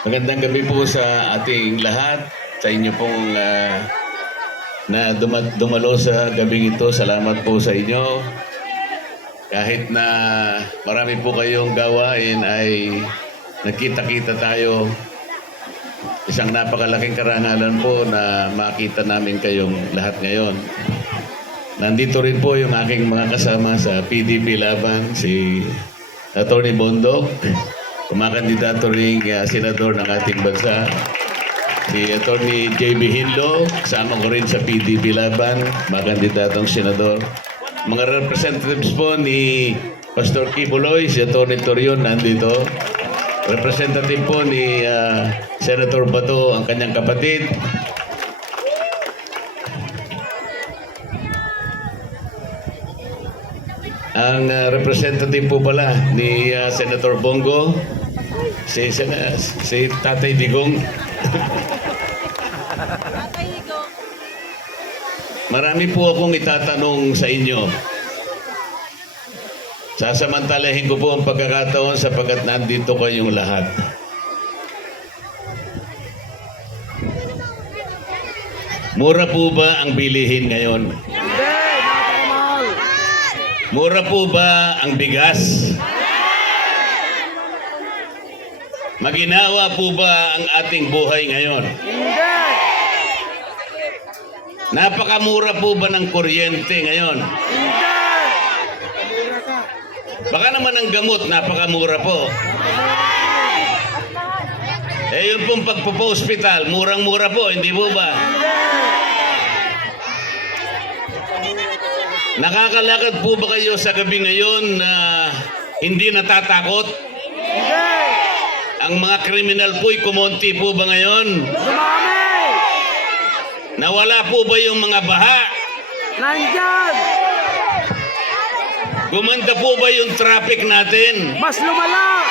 Magandang gabi po sa ating lahat, sa inyo pong na dumalo sa gabing ito. Salamat po sa inyo. Kahit na marami po kayong gawain ay nagkita-kita tayo. Isang napakalaking karangalan po na makita namin kayong lahat ngayon. Nandito rin po yung aking mga kasama sa PDP Laban, si Atty. Bondok, kumakandidato ring senador ng ating bansa, si Atty. JB Hinlo, kasama ko rin sa PDP Laban, makandidatong senador. Mga representatives po ni Pastor Kibuloy, si Atty. Torion nandito. Representative po ni Senator Bato, ang kanyang kapatid. Ang representative po pala ni Senator Bongo, si Tatay Digong. Marami po akong itatanong sa inyo. Sasamantalahin ko po ang pagkakataon sapagkat nandito kayong lahat. Mura po ba ang bilihin ngayon? Mura po ba ang bigas? Maginawa po ba ang ating buhay ngayon? Napakamura po ba ng kuryente ngayon? Baka naman ang gamot, napakamura po. Yun pong pagpo-hospital, murang-mura po, hindi po ba? Nakakalakad po ba kayo sa gabi ngayon na hindi natatakot? Ang mga kriminal po'y kumonti po ba ngayon? Nawala po ba yung mga baha? Nandyan! Gumanda po ba yung traffic natin? Mas lumala!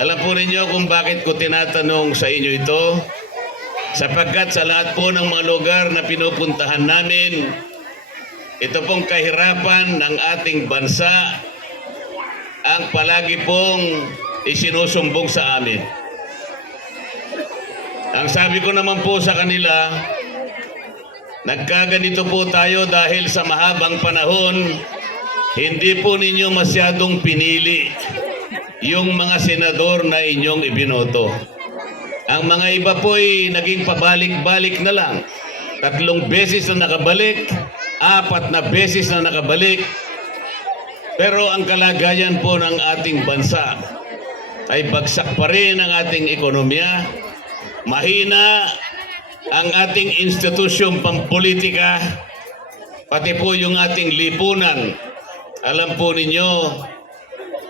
Alam po ninyo kung bakit ko tinatanong sa inyo ito? Sapagkat sa lahat po ng mga lugar na pinupuntahan namin, ito pong kahirapan ng ating bansa ang palagi pong isinusumbong sa amin. Ang sabi ko naman po sa kanila, nagkaganito po tayo dahil sa mahabang panahon, hindi po ninyo masyadong pinili yung mga senador na inyong ibinoto. Ang mga iba po'y naging pabalik-balik na lang. 3 beses na nakabalik, 4 na beses na nakabalik. Pero ang kalagayan po ng ating bansa ay bagsak pa rin ang ating ekonomiya. Mahina ang ating institusyong pampolitika, pati po yung ating lipunan. Alam po ninyo,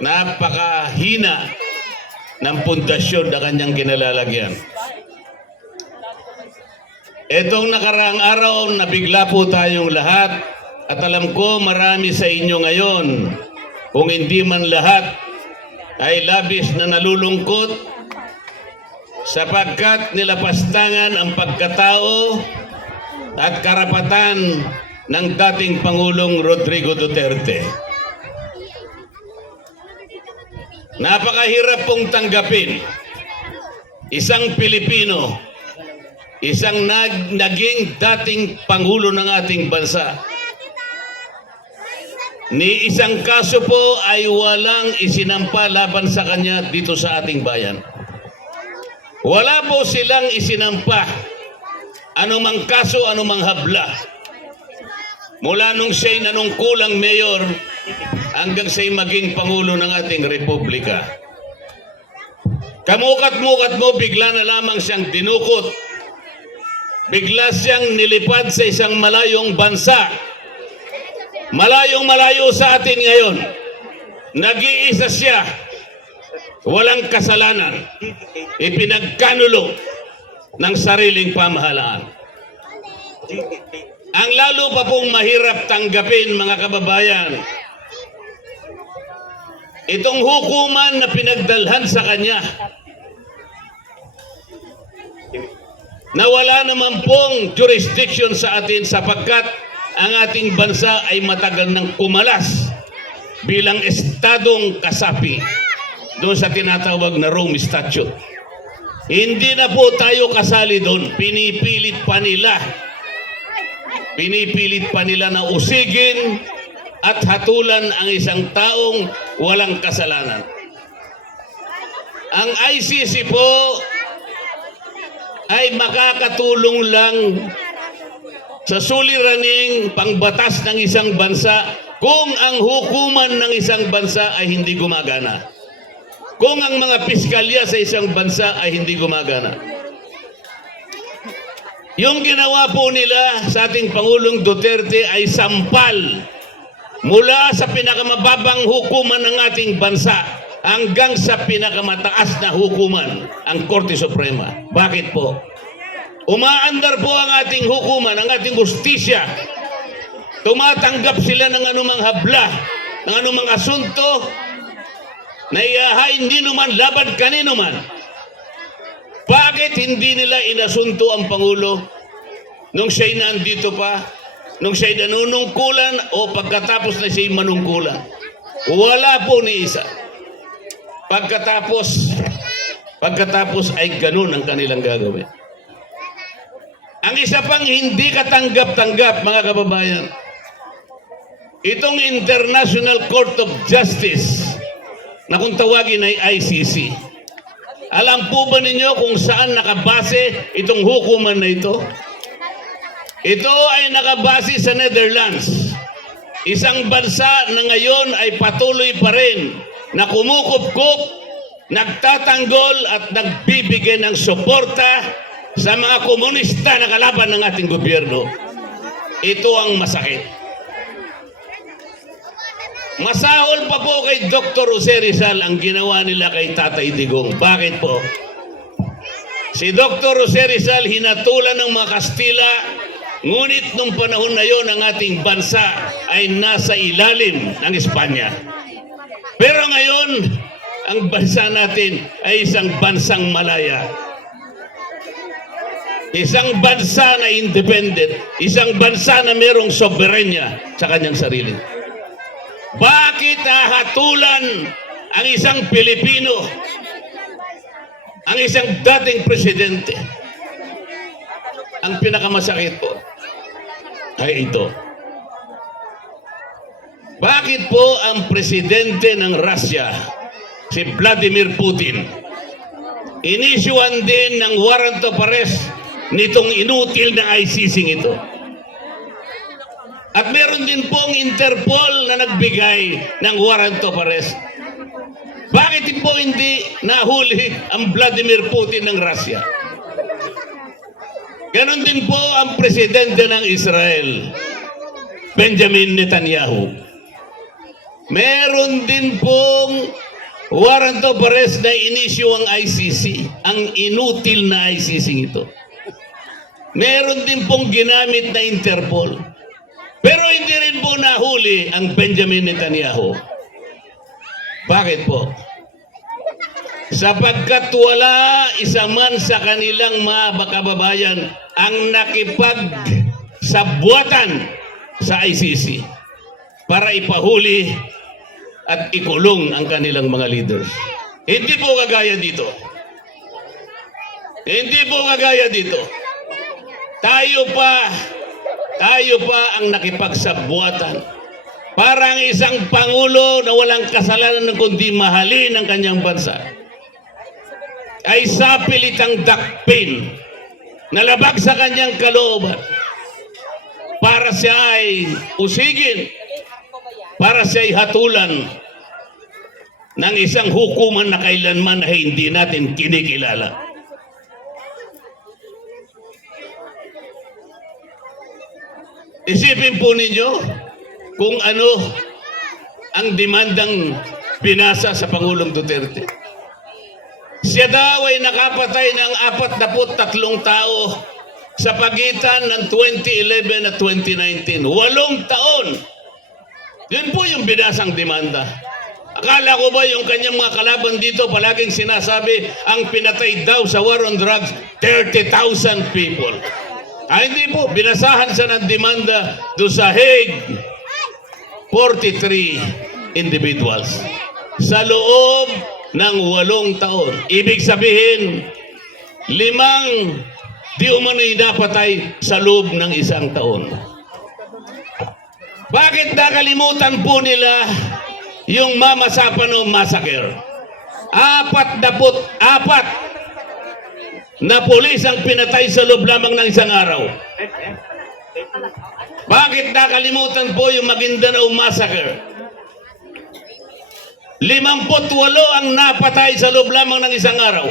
napakahina ng pundasyon na kanyang kinalalagyan. Etong nakaraang araw, nabigla po tayong lahat at alam ko marami sa inyo ngayon, kung hindi man lahat, ay labis na nalulungkot sapagkat nilapastangan ang pagkatao at karapatan ng dating Pangulong Rodrigo Duterte. Napakahirap pong tanggapin isang Pilipino, isang naging dating Pangulo ng ating bansa. Ni isang kaso po ay walang isinampa laban sa kanya dito sa ating bayan. Wala po silang isinampa anumang kaso, anumang habla. Mula nung siya'y nanungkulang mayor hanggang siya'y maging Pangulo ng ating Republika. Kamukat-mukat mo, bigla na lamang siyang dinukot. Bigla siyang nilipad sa isang malayong bansa. Malayong-malayo sa atin ngayon. Nag-iisa siya. Walang kasalanan. Ipinagkanulo ng sariling pamahalaan. Ang lalo pa pong mahirap tanggapin, mga kababayan, itong hukuman na pinagdalhan sa kanya, na wala naman pong jurisdiction sa atin sapagkat ang ating bansa ay matagal nang kumalas bilang estadong kasapi. doon sa tinatawag na Rome Statute. Hindi na po tayo kasali doon. Pinipilit pa nila na usigin at hatulan ang isang taong walang kasalanan. Ang ICC po ay makakatulong lang sa suliraning pangbatas ng isang bansa kung ang hukuman ng isang bansa ay hindi gumagana. Kung ang mga piskalya sa isang bansa ay hindi gumagana. Yung ginawa po nila sa ating Pangulong Duterte ay sampal mula sa pinakamababang hukuman ng ating bansa hanggang sa pinakamataas na hukuman, ang Korte Suprema. Bakit po? Umaandar po ang ating hukuman, ang ating justisya. Tumatanggap sila ng anumang habla, ng anumang asunto na iahain nino man laban kanino man. Bakit hindi nila inasunto ang Pangulo nung siya'y nandito pa, nung siya'y nanunungkulan o pagkatapos na siya'y manungkulan? Wala po ni isa. Pagkatapos ay ganun ang kanilang gagawin. Ang isa pang hindi katanggap-tanggap, mga kababayan, itong International Court of Justice na kung tawagin ay ICC. Alam po ba ninyo kung saan nakabase itong hukuman na ito? Ito ay nakabase sa Netherlands. Isang bansa na ngayon ay patuloy pa rin na kumukup-kup, nagtatanggol at nagbibigay ng suporta sa mga komunista na kalaban ng ating gobyerno. Ito ang masakit. Masahol pa po kay Dr. Jose Rizal ang ginawa nila kay Tatay Digong. Bakit po? Si Dr. Jose Rizal hinatulan ng mga Kastila, ngunit nung panahon na yon ang ating bansa ay nasa ilalim ng Espanya. Pero ngayon, ang bansa natin ay isang bansang malaya. Isang bansa na independent, isang bansa na merong soberenya sa kanyang sarili. Bakit hahatulan ang isang Pilipino, ang isang dating presidente? Ang pinakamasakit po ay ito. Bakit po ang presidente ng Russia, si Vladimir Putin, inisyuan din ng warrant of arrest nitong inutil na ICC ito? At meron din pong Interpol na nagbigay ng warrant of arrest. Bakit po hindi nahuli ang Vladimir Putin ng Russia? Ganon din po ang presidente ng Israel, Benjamin Netanyahu. Meron din pong warrant of arrest na inisyu ang ICC, ang inutil na ICC ito. Meron din pong ginamit na Interpol. Pero hindi rin po nahuli ang Benjamin Netanyahu. Bakit po? Sapagkat wala isa man sa kanilang mga kababayan ang nakipagsabwatan sa ICC para ipahuli at ikulong ang kanilang mga leaders. Hindi po kagaya dito. Hindi po kagaya dito. Tayo pa ang nakipagsabwatan. Parang isang pangulo na walang kasalanan kundi mahalin ang kanyang bansa ay sapilit ang dakpin na labag sa kanyang kalooban para siya ay usigin, para siya ay hatulan ng isang hukuman na kailanman ay hindi natin kinikilala. Isipin po ninyo kung ano ang demandang pinasa sa Pangulong Duterte. Siya daw ay nakapatay ng 43 tao sa pagitan ng 2011 at 2019. 8 taon. Yun po yung binasang demanda. Akala ko ba yung kanyang mga kalaban dito palaging sinasabi ang pinatay daw sa war on drugs 30,000 people. Hindi po, binasahan siya ng demanda doon sa Hague. 43 individuals. Sa loob ng 8 taon. Ibig sabihin, 5 di umano'y napatay sa loob ng 1 taon. Bakit nakalimutan po nila yung Mama Sapano Massacre? 44 na pulis ang pinatay sa loob lamang ng 1 araw. Bakit nakalimutan po yung Maguindanao Massacre? 58 ang napatay sa loob lamang ng 1 araw.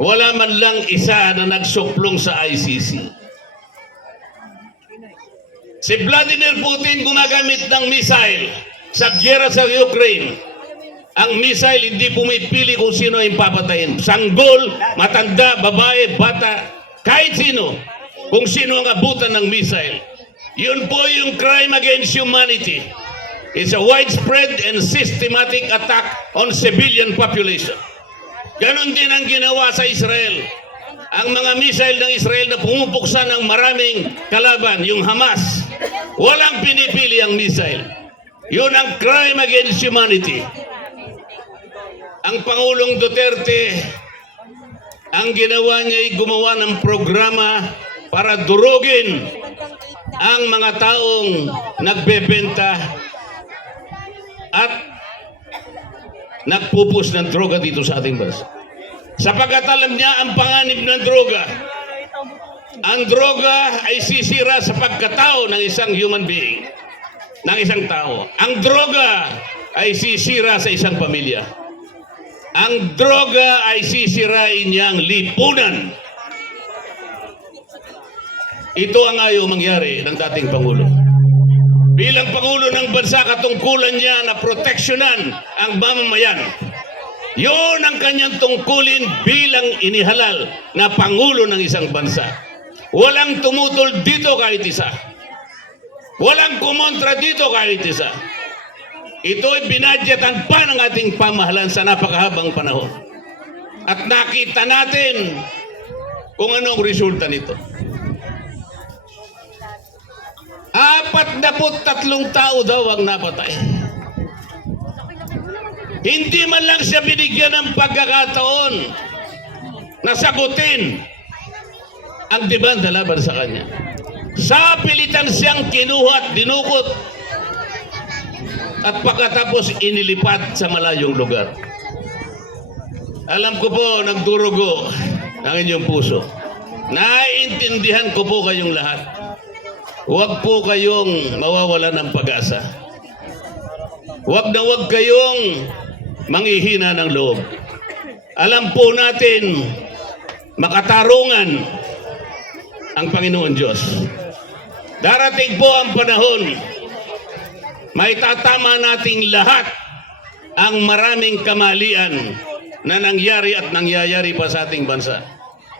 Wala man lang isa na nagsuplong sa ICC. Si Vladimir Putin gumagamit ng missile sa gyera sa Ukraine. Ang missile hindi pumipili kung sino ang papatayin. Sanggol, matanda, babae, bata, kahit sino. Kung sino ang abutan ng missile. Yun po yung crime against humanity. It's a widespread and systematic attack on civilian population. Ganon din ang ginawa sa Israel. Ang mga missile ng Israel na pumupuksan ng maraming kalaban, yung Hamas, walang pinipili ang missile. Yun ang crime against humanity. Ang Pangulong Duterte, ang ginawa niya ay gumawa ng programa para durugin ang mga taong nagbebenta at nagpupus ng droga dito sa ating bansa. Sapagkat alam niya ang panganib ng droga. Ang droga ay sisira sa pagkatao ng isang human being, ng isang tao. Ang droga ay sisira sa isang pamilya. Ang droga ay sisirain niyang lipunan. Ito ang ayaw mangyari ng dating Pangulo. Bilang Pangulo ng bansa, katungkulan niya na proteksyonan ang mamamayan. Yun ang kanyang tungkulin bilang inihalal na Pangulo ng isang bansa. Walang tumutol dito kahit isa. Walang kumontra dito kahit isa. Ito'y binadyetan pa ng ating pamahalaan sa napakahabang panahon. At nakita natin kung anong resulta nito. 43 tao daw ang napatay. Hindi man lang siya binigyan ng pagkakataon na sagutin ang demanda laban sa kanya. Sa pilitan siyang kinuha at dinukot at pagkatapos inilipat sa malayong lugar. Alam ko po, nagdurugo ang inyong puso. Naiintindihan ko po kayong lahat. Huwag po kayong mawawala ng pag-asa. Huwag na huwag kayong manghihina ng loob. Alam po natin, makatarungan ang Panginoon Diyos. Darating po ang panahon, may tatama nating lahat ang maraming kamalian na nangyari at nangyayari pa sa ating bansa.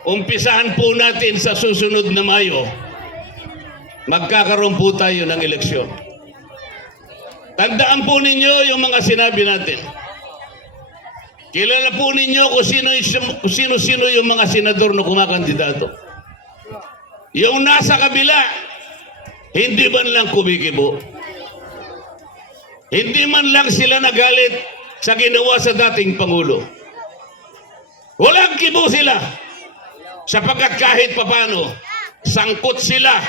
Umpisahan po natin sa susunod na Mayo. Magkakaroon po tayo ng eleksyon. Tandaan po ninyo yung mga sinabi natin. Kilala po ninyo kung sino-sino yung mga senador na kumakandidato. Yung nasa kabila, hindi man lang kumikibo. Hindi man lang sila nagalit sa ginawa sa dating Pangulo. Walang kibo sila. Sapagkat kahit papano, sangkot sila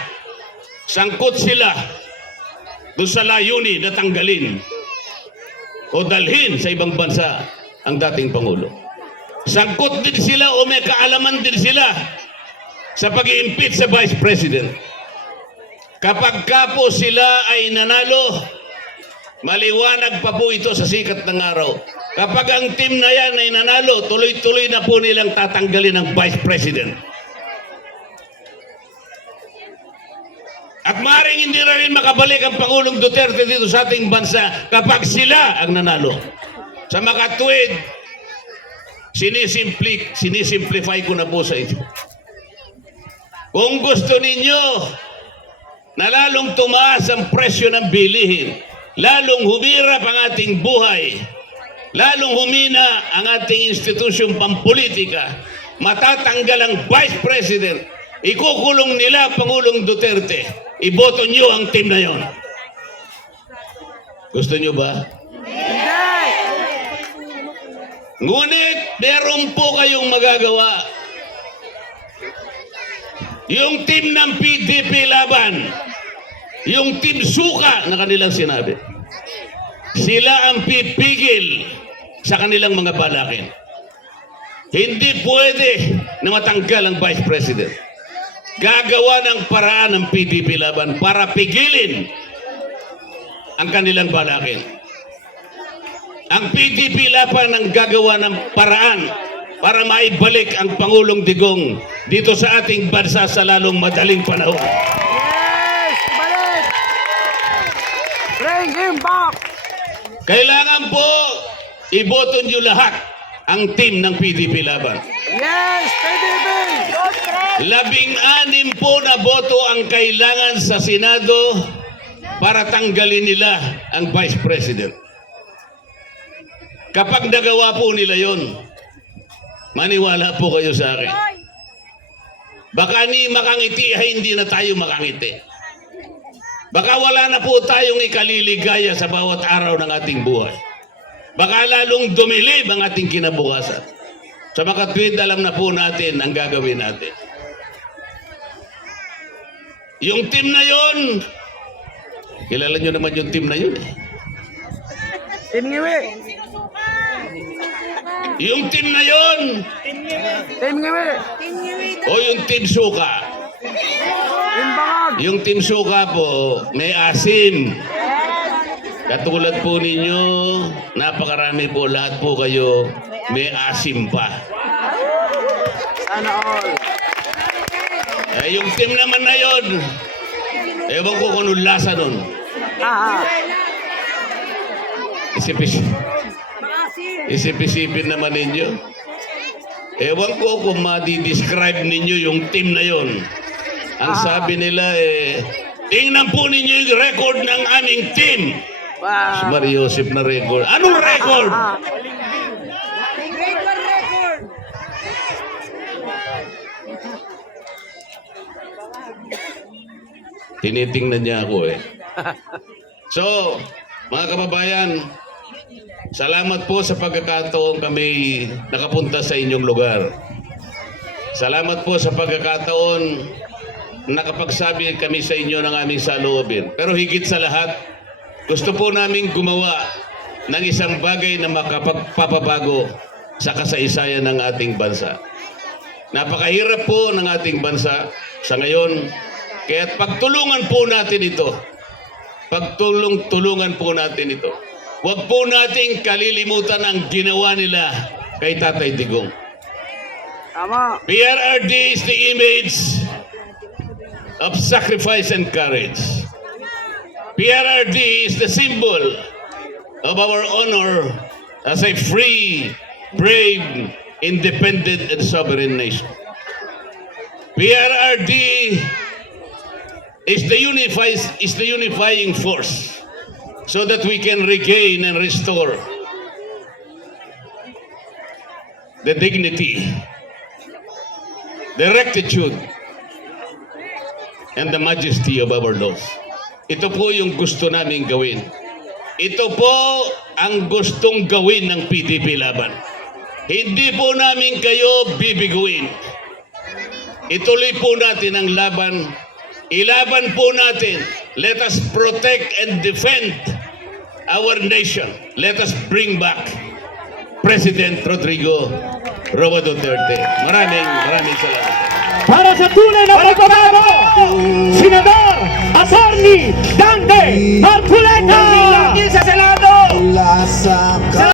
doon sa layunin na tanggalin o dalhin sa ibang bansa ang dating Pangulo. Sangkot din sila o may kaalaman din sila sa pag-i-impeach sa Vice President. Kapag ka po sila ay nanalo, maliwanag pa po ito sa sikat ng araw. Kapag ang team na yan ay nanalo, tuloy-tuloy na po nilang tatanggalin ang Vice President. At maaaring hindi na rin makabalik ang Pangulong Duterte dito sa ating bansa kapag sila ang nanalo. Sa makatuwid, sinisimplify ko na po sa inyo. Kung gusto ninyo na lalong tumaas ang presyo ng bilihin, lalong humirap ang ating buhay, lalong humina ang ating institusyong pampolitika, matatanggal ang Vice President, ikukulong nila Pangulong Duterte, iboto nyo ang team na yon. Gusto nyo ba? Hindi! Ngunit meron po kayong magagawa. Yung team ng PDP Laban, yung team suka na kanilang sinabi, sila ang pipigil sa kanilang mga balakin. Hindi pwede na matanggal ang Vice President. Gagawa ng paraan ng PDP Laban para pigilin ang kanilang balakin. Ang PDP Laban ang gagawa ng paraan para maibalik ang Pangulong Digong dito sa ating bansa sa lalong madaling panahon. Yes! Balik! Bring him back! Kailangan po iboto niyo lahat ang team ng PDP Laban. Yes! PDP! 16 po na boto ang kailangan sa Senado para tanggalin nila ang Vice President. Kapag nagawa po nila yon, maniwala po kayo sa akin. Baka ni makangiti ay hindi na tayo makangiti. Baka wala na po tayong ikaliligaya sa bawat araw ng ating buhay. Baka lalong dumilib ang ating kinabukasan. Sa makatwid, alam na po natin ang gagawin natin. Yung team na yon, kilala nyo naman yung team na yun eh. Tingiwi! Yung team na yon, Tingiwi! o yung team suka. Timbangag! Yung team suka po, may asim. Katulad po ninyo, napakarami po, lahat po kayo, may asim pa. Sana all! Yung team naman na yon, ewan ko kung anong lasa nun. Isip-isipin naman ninyo. Ewan ko kung madi-describe ninyo yung team na yon. Ang sabi nila tingnan po ninyo yung record ng aming team. Wow! Mario Joseph na record. Anong record? Tinitingnan niya ako eh. So, mga kababayan, salamat po sa pagkakataon kami nakapunta sa inyong lugar. Salamat po sa pagkakataon nakapagsabi kami sa inyo ng aming saloobin. Pero higit sa lahat, gusto po namin gumawa ng isang bagay na makapagpapabago sa kasaysayan ng ating bansa. Napakahirap po ng ating bansa sa ngayon, kaya pagtulungan po natin ito. Pagtulungan po natin ito. Huwag po nating kalilimutan ang ginawa nila kay Tatay Digong. Tama! PRRD is the image of sacrifice and courage. PRRD is the symbol of our honor as a free, brave, independent, and sovereign nation. PRRD is the unifying force so that we can regain and restore the dignity, the rectitude, and the majesty of our laws. Ito po yung gusto namin gawin. Ito po ang gustong gawin ng PDP Laban. Hindi po namin kayo bibiguin. Ituloy po natin ang laban. Ilaban po natin. Let us protect and defend our nation. Let us bring back President Rodrigo Roa Duterte. Maraming salamat. Para sa tunay na